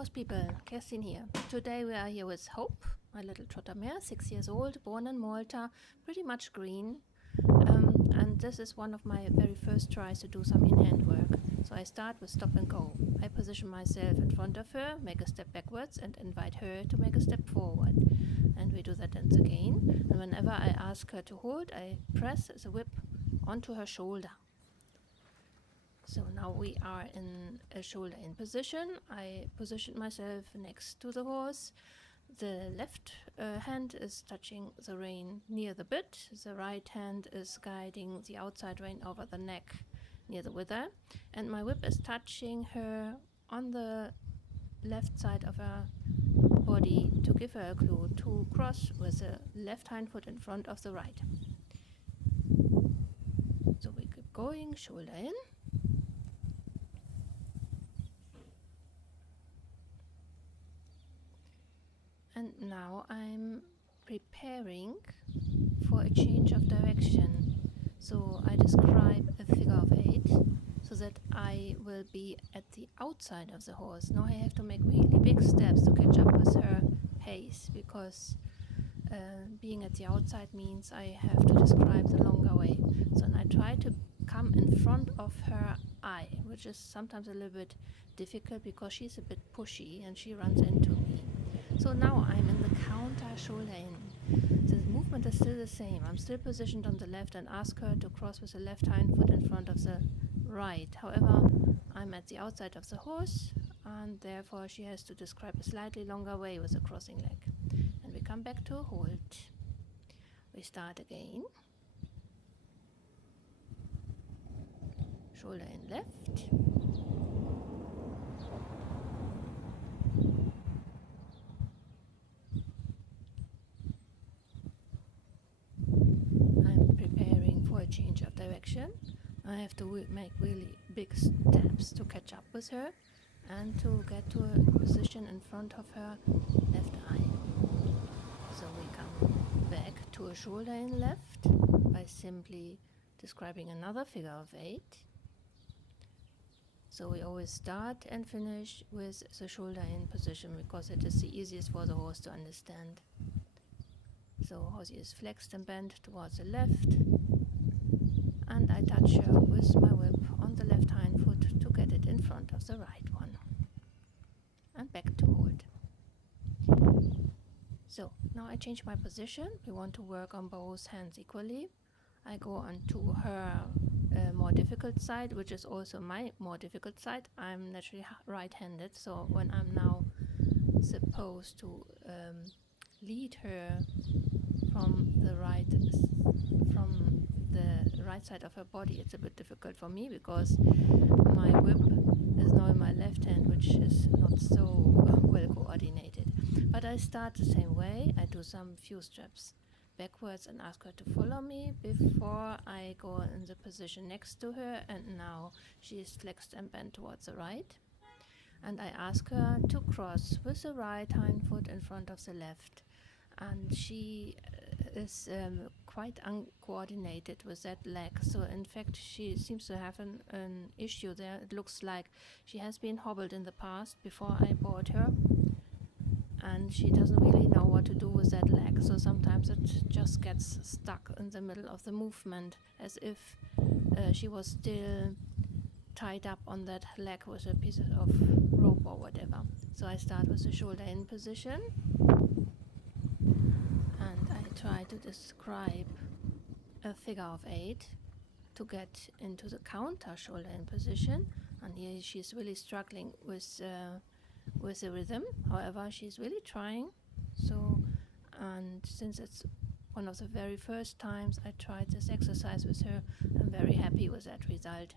horse people, Kerstin here. Today we are here with Hope, my little trotter mare, 6 years old, born in Malta, pretty much green. And this is one of my very first tries to do some in-hand work. So I start with stop and go. I position myself in front of her, make a step backwards and invite her to make a step forward. And we do that once again. And whenever I ask her to hold, I press the whip onto her shoulder. So now we are in a shoulder in position. I position myself next to the horse. The left hand is touching the rein near the bit. The right hand is guiding the outside rein over the neck near the wither. And my whip is touching her on the left side of her body to give her a clue to cross with the left hind foot in front of the right. So we keep going, shoulder in. And now I'm preparing for a change of direction. So I describe a figure of 8 so that I will be at the outside of the horse. Now I have to make really big steps to catch up with her pace, because being at the outside means I have to describe the longer way. So I try to come in front of her eye, which is sometimes a little bit difficult because she's a bit pushy and she runs into me. So now I'm in the counter shoulder in. The movement is still the same. I'm still positioned on the left and ask her to cross with the left hind foot in front of the right. However, I'm at the outside of the horse and therefore she has to describe a slightly longer way with the crossing leg. And we come back to a halt. We start again. Shoulder in left. Change of direction. I have to make really big steps to catch up with her and to get to a position in front of her left eye. So we come back to a shoulder in left by simply describing another figure of 8. So we always start and finish with the shoulder in position because it is the easiest for the horse to understand. So horse is flexed and bent towards the left. And I touch her with my whip on the left hind foot to get it in front of the right one. And back to hold. So now I change my position. We want to work on both hands equally. I go on to her more difficult side, which is also my more difficult side. I'm naturally right-handed, so when I'm now supposed to lead her from the right side of her body, it's a bit difficult for me because my whip is now in my left hand, which is not so well coordinated. But I start the same way. I do some few steps backwards and ask her to follow me before I go in the position next to her, and now she is flexed and bent towards the right. And I ask her to cross with the right hind foot in front of the left. And she is quite uncoordinated with that leg. So in fact, she seems to have an issue there. It looks like she has been hobbled in the past before I bought her. And she doesn't really know what to do with that leg. So sometimes it just gets stuck in the middle of the movement, as if she was still tied up on that leg with a piece of rope or whatever. So I start with the shoulder in position. And I try to describe a figure of 8 to get into the counter shoulder in position. And here she's really struggling with the rhythm. However, she's really trying. So, and since it's one of the very first times I tried this exercise with her, I'm very happy with that result.